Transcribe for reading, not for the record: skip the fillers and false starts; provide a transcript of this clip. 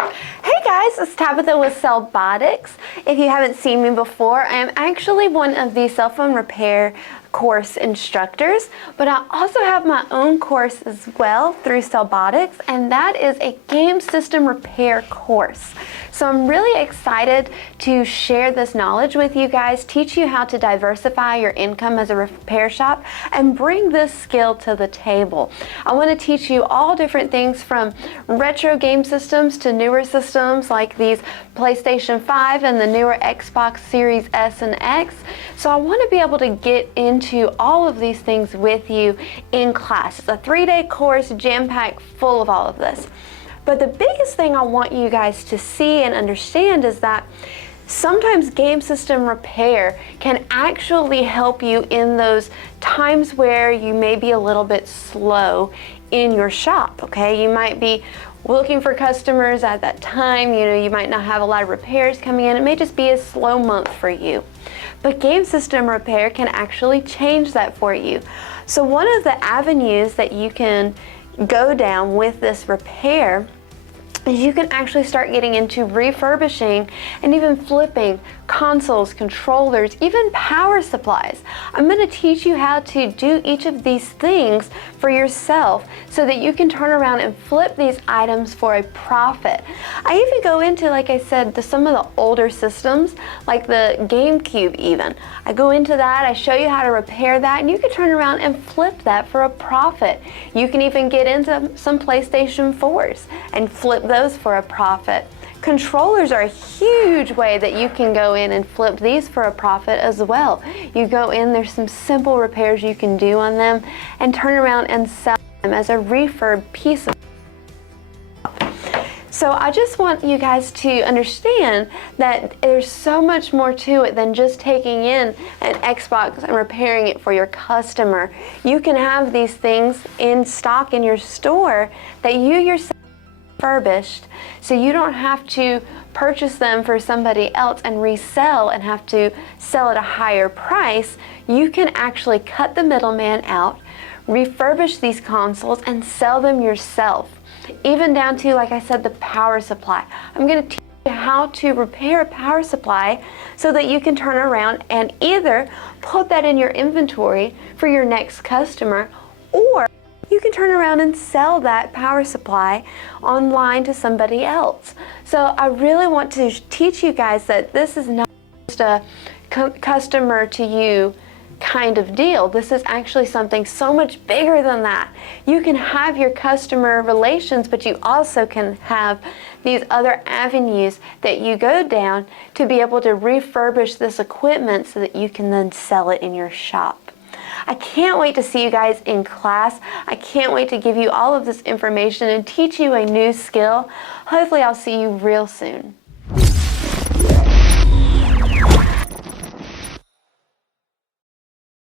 Hey guys, it's Tabitha with CellBotics. If you haven't seen me before, I am actually one of the cell phone repair course instructors, but I also have my own course as well through CellBotics, and that is a game system repair course. So I'm really excited to share this knowledge with you guys, teach you how to diversify your income as a repair shop, and bring this skill to the table. I want to teach you all different things from retro game systems to newer systems like these PlayStation 5 and the newer Xbox Series S and X. So I want to be able to get into all of these things with you in class. It's a 3-day course jam-packed full of all of this. But the biggest thing I want you guys to see and understand is that sometimes game system repair can actually help you in those times where you may be a little bit slow in your shop, okay? You might be looking for customers at that time, you might not have a lot of repairs coming in. It may just be a slow month for you. But game system repair can actually change that for you. So one of the avenues that you can go down with this repair is you can actually start getting into refurbishing and even flipping consoles, controllers, even power supplies. I'm going to teach you how to do each of these things for yourself so that you can turn around and flip these items for a profit. I even go into, like I said, some of the older systems, like the GameCube even. I go into that, I show you how to repair that, and you can turn around and flip that for a profit. You can even get into some PlayStation 4s and flip those for a profit. Controllers are a huge way that you can go in and flip these for a profit as well. You go in, there's some simple repairs you can do on them and turn around and sell them as a refurb piece of. So I just want you guys to understand that there's so much more to it than just taking in an Xbox and repairing it for your customer. You can have these things in stock in your store that you yourself refurbished, so you don't have to purchase them for somebody else and resell and have to sell at a higher price. You can actually cut the middleman out, refurbish these consoles, and sell them yourself. Even down to, like I said, the power supply. I'm going to teach you how to repair a power supply so that you can turn around and either put that in your inventory for your next customer, or you can turn around and sell that power supply online to somebody else. So I really want to teach you guys that this is not just a customer to you kind of deal. This is actually something so much bigger than that. You can have your customer relations, but you also can have these other avenues that you go down to be able to refurbish this equipment so that you can then sell it in your shop. I can't wait to see you guys in class. I can't wait to give you all of this information and teach you a new skill. Hopefully I'll see you real soon.